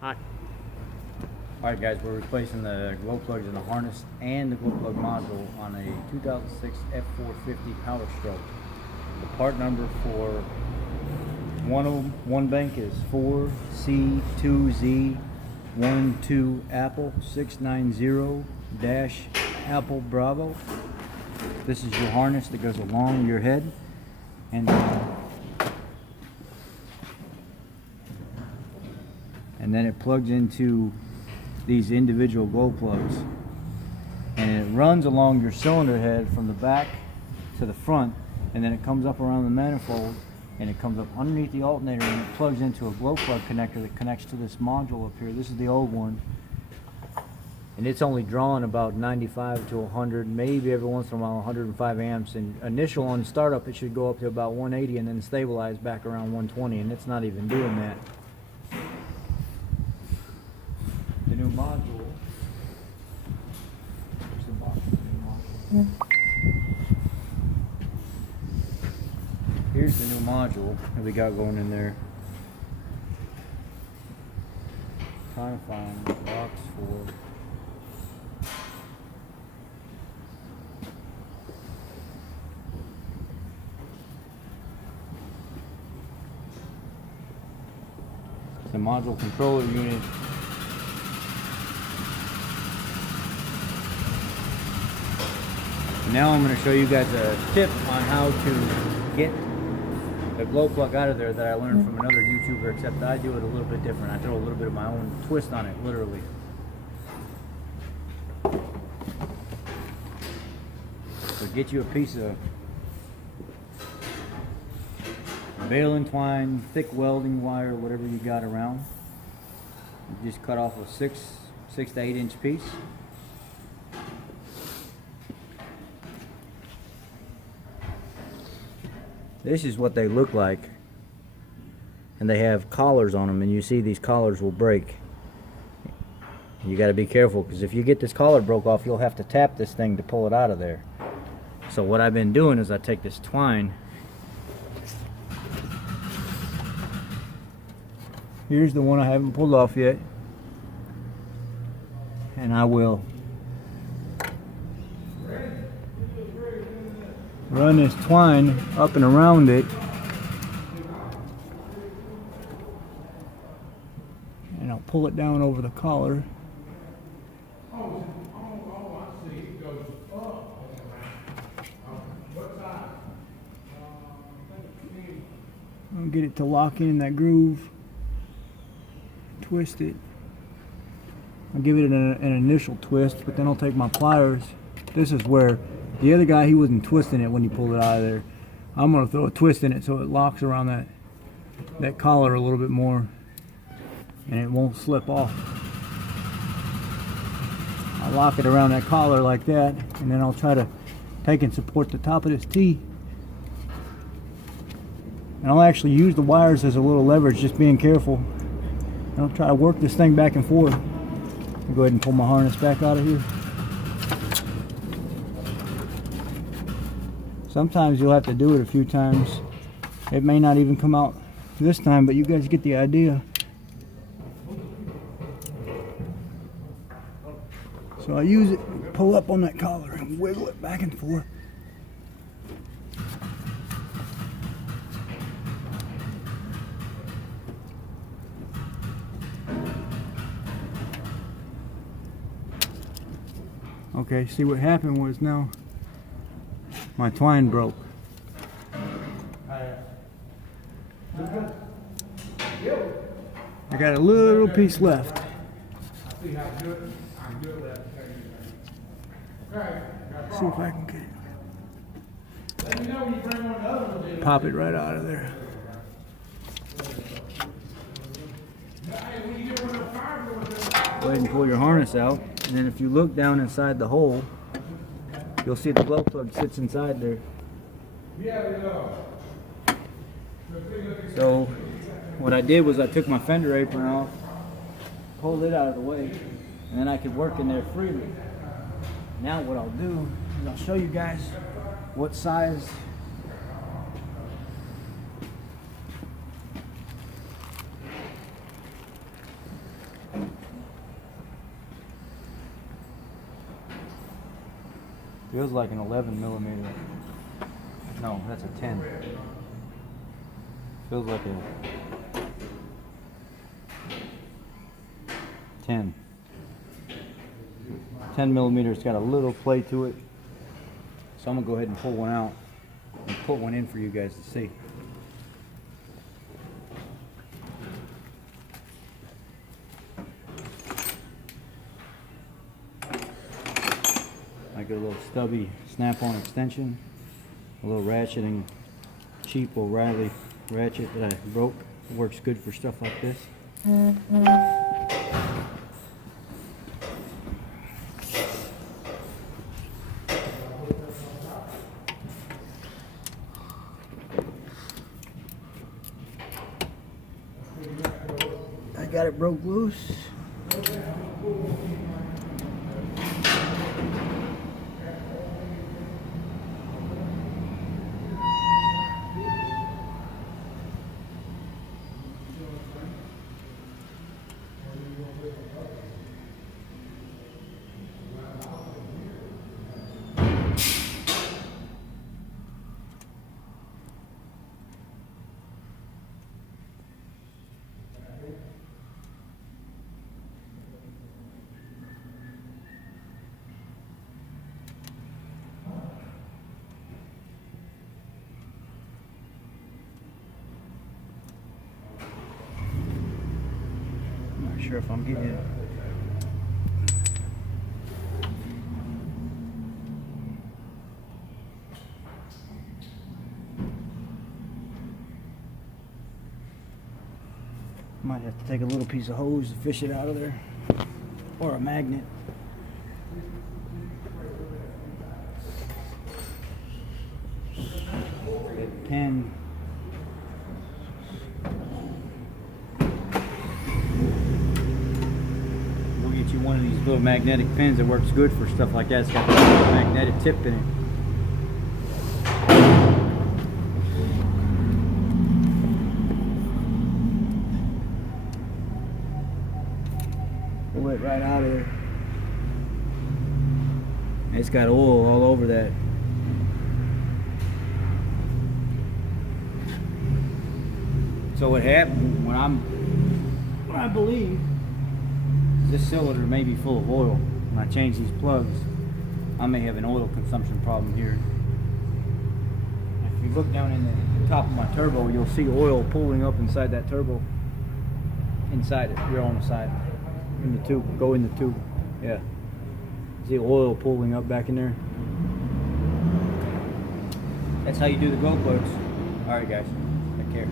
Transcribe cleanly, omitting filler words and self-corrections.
Hi. Alright guys, we're replacing the glow plugs in the harness and the glow plug module on a 2006 F450 Power Stroke. The part number for one bank is 4C2Z12 Apple 690-Apple Bravo. This is your harness that goes along your head, and then it plugs into these individual glow plugs, and it runs along your cylinder head from the back to the front, and then it comes up around the manifold and it comes up underneath the alternator, and it plugs into a glow plug connector that connects to this module up here. This is the old one, and it's only drawing about 95 to 100, maybe every once in a while 105 amps, and initial on startup it should go up to about 180 and then stabilize back around 120, and it's not even doing that. The new module. Where's the box of the new module? Here's the new module that we got going in there. Trying to find the box for. The module controller unit. Now I'm going to show you guys a tip on how to get the glow plug out of there that I learned from another YouTuber, except I do it a little bit different. I throw a little bit of my own twist on it, literally. So get you a piece of bale and twine, thick welding wire, whatever you got around. You just cut off a 6 to 8 inch piece. This is what they look like, and they have collars on them, and you see these collars will break. You got to be careful, because if you get this collar broke off, you'll have to tap this thing to pull it out of there. So what I've been doing is I take this twine. Here's the one I haven't pulled off yet, and I will run this twine up and around it, and I'll pull it down over the collar. I'll get it to lock in that groove, twist it. I'll give it an initial twist, but then I'll take my pliers. This is where the other guy, he wasn't twisting it when he pulled it out of there. I'm going to throw a twist in it so it locks around that collar a little bit more, and it won't slip off. I'll lock it around that collar like that, and then I'll try to take and support the top of this T. And I'll actually use the wires as a little leverage, just being careful. And I'll try to work this thing back and forth. I'll go ahead and pull my harness back out of here. Sometimes you'll have to do it a few times. It may not even come out this time, but you guys get the idea. So I use it, pull up on that collar and wiggle it back and forth. Okay, see what happened was now my twine broke. I got a little piece left. See if I can get it. Pop it right out of there. Go ahead and pull your harness out, and then if you look down inside the hole, you'll see the glow plug sits inside there. So what I did was I took my fender apron off, pulled it out of the way, and then I could work in there freely. Now what I'll do is I'll show you guys what size Feels like an 11 millimeter. No, that's a 10. Feels like a 10. 10 millimeters. Got a little play to it. So I'm gonna go ahead and pull one out and put one in for you guys to see. I got a little stubby snap-on extension, a little ratcheting, cheap O'Reilly ratchet that I broke. Works good for stuff like this. I got it broke loose. Not sure if I'm getting it. Might have to take a little piece of hose to fish it out of there, or a magnet. Pin. We'll get you one of these little magnetic pins that works good for stuff like that. It's got a magnetic tip in it. Pull it right out of there. It's got oil all over that. So what happened when I believe this cylinder may be full of oil. When I change these plugs, I may have an oil consumption problem here. If you look down in the top of my turbo, you'll see oil pooling up inside that turbo. Inside it, you're on the side. In the tube, go in the tube. Yeah. See oil pooling up back in there? That's how you do the glow plugs. Alright guys, take care.